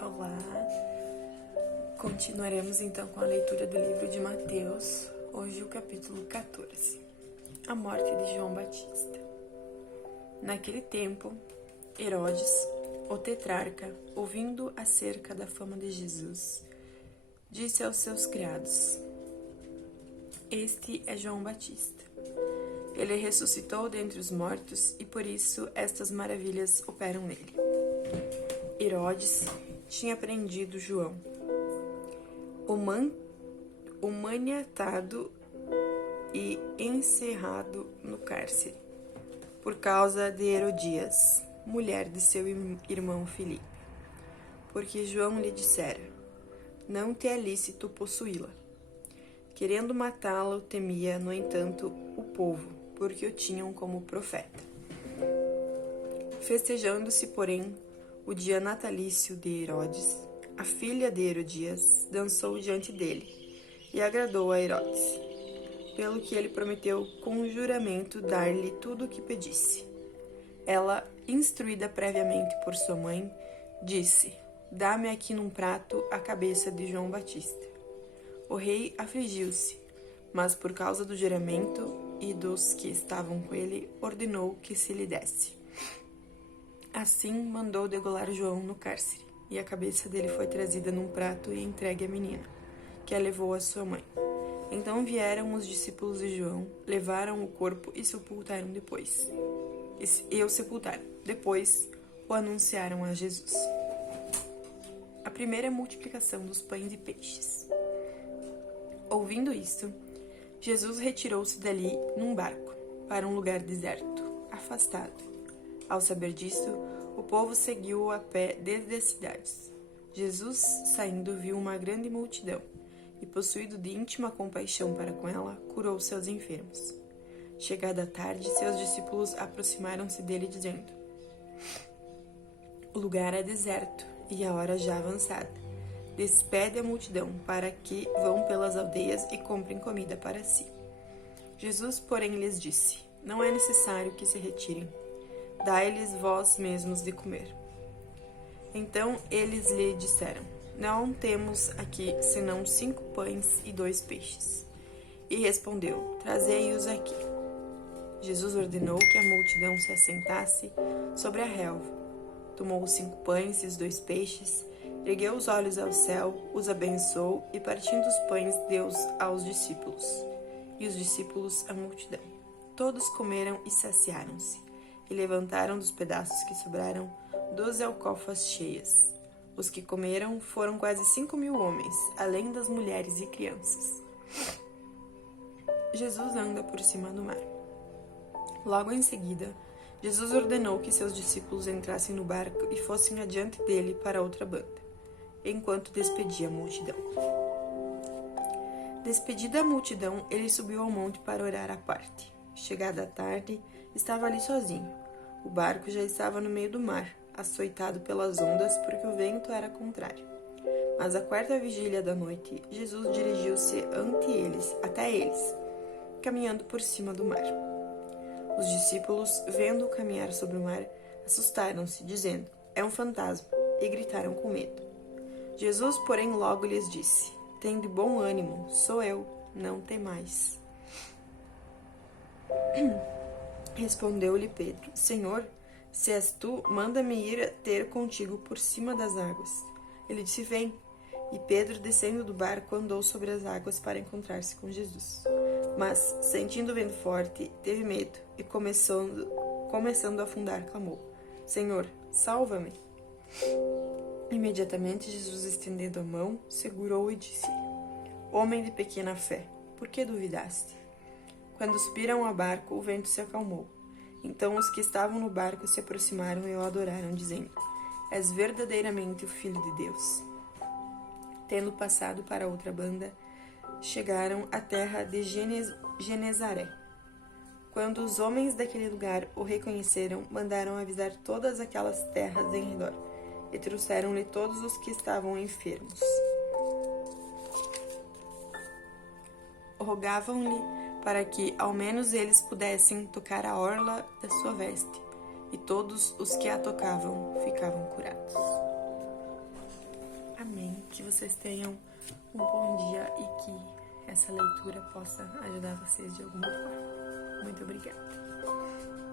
Olá, continuaremos então com a leitura do livro de Mateus, hoje o capítulo 14, a morte de João Batista. Naquele tempo, Herodes, o tetrarca, ouvindo acerca da fama de Jesus, disse aos seus criados: Este é João Batista. Ele ressuscitou dentre os mortos e por isso estas maravilhas operam nele. Herodes tinha prendido João, o maniatado e encerrado no cárcere, por causa de Herodias, mulher de seu irmão Filipe, porque João lhe dissera: Não te é lícito possuí-la. Querendo matá-lo, temia, no entanto, o povo, porque o tinham como profeta. Festejando-se, porém, o dia natalício de Herodes, a filha de Herodias dançou diante dele e agradou a Herodes, pelo que ele prometeu com juramento dar-lhe tudo o que pedisse. Ela, instruída previamente por sua mãe, disse: Dá-me aqui num prato a cabeça de João Batista. O rei afligiu-se, mas por causa do juramento e dos que estavam com ele, ordenou que se lhe desse. Assim mandou degolar João no cárcere, e a cabeça dele foi trazida num prato e entregue à menina, que a levou à sua mãe. Então vieram os discípulos de João, levaram o corpo e sepultaram depois. Depois o anunciaram a Jesus. A primeira multiplicação dos pães e peixes. Ouvindo isto, Jesus retirou-se dali num barco, para um lugar deserto, afastado. Ao saber disto, o povo seguiu-o a pé desde as cidades. Jesus, saindo, viu uma grande multidão, e, possuído de íntima compaixão para com ela, curou seus enfermos. Chegada a tarde, seus discípulos aproximaram-se dele, dizendo: O lugar é deserto, e a hora já avançada. Despede a multidão, para que vão pelas aldeias e comprem comida para si. Jesus, porém, lhes disse: Não é necessário que se retirem. Dai-lhes vós mesmos de comer. Então eles lhe disseram: Não temos aqui senão 5 pães e 2 peixes. E respondeu: Trazei-os aqui. Jesus ordenou que a multidão se assentasse sobre a relva. Tomou os 5 pães e os 2 peixes, ergueu os olhos ao céu, os abençoou e, partindo os pães, deu-os aos discípulos. E os discípulos à multidão. Todos comeram e saciaram-se. E levantaram dos pedaços que sobraram 12 alcofas cheias. Os que comeram foram quase 5.000 homens, além das mulheres e crianças. Jesus anda por cima do mar. Logo em seguida, Jesus ordenou que seus discípulos entrassem no barco e fossem adiante dele para outra banda, enquanto despedia a multidão. Despedida a multidão, ele subiu ao monte para orar à parte. Chegada a tarde, estava ali sozinho. O barco já estava no meio do mar, açoitado pelas ondas, porque o vento era contrário. Mas à 4ª vigília da noite, Jesus dirigiu-se até eles, caminhando por cima do mar. Os discípulos, vendo-o caminhar sobre o mar, assustaram-se, dizendo: É um fantasma, e gritaram com medo. Jesus, porém, logo lhes disse: Tende bom ânimo, sou eu, não temais. Respondeu-lhe Pedro: Senhor, se és tu, manda-me ir ter contigo por cima das águas. Ele disse: Vem. E Pedro, descendo do barco, andou sobre as águas para encontrar-se com Jesus. Mas, sentindo o vento forte, teve medo e, começando a afundar, clamou: Senhor, salva-me. Imediatamente Jesus, estendendo a mão, segurou-o e disse: Homem de pequena fé, por que duvidaste? Quando subiram ao barco, o vento se acalmou. Então os que estavam no barco se aproximaram e o adoraram, dizendo: És verdadeiramente o Filho de Deus. Tendo passado para outra banda, chegaram à terra de Genezaré. Quando os homens daquele lugar o reconheceram, mandaram avisar todas aquelas terras em redor, e trouxeram-lhe todos os que estavam enfermos. Rogavam-lhe para que ao menos eles pudessem tocar a orla da sua veste, e todos os que a tocavam ficavam curados. Amém. Que vocês tenham um bom dia e que essa leitura possa ajudar vocês de alguma forma. Muito obrigada.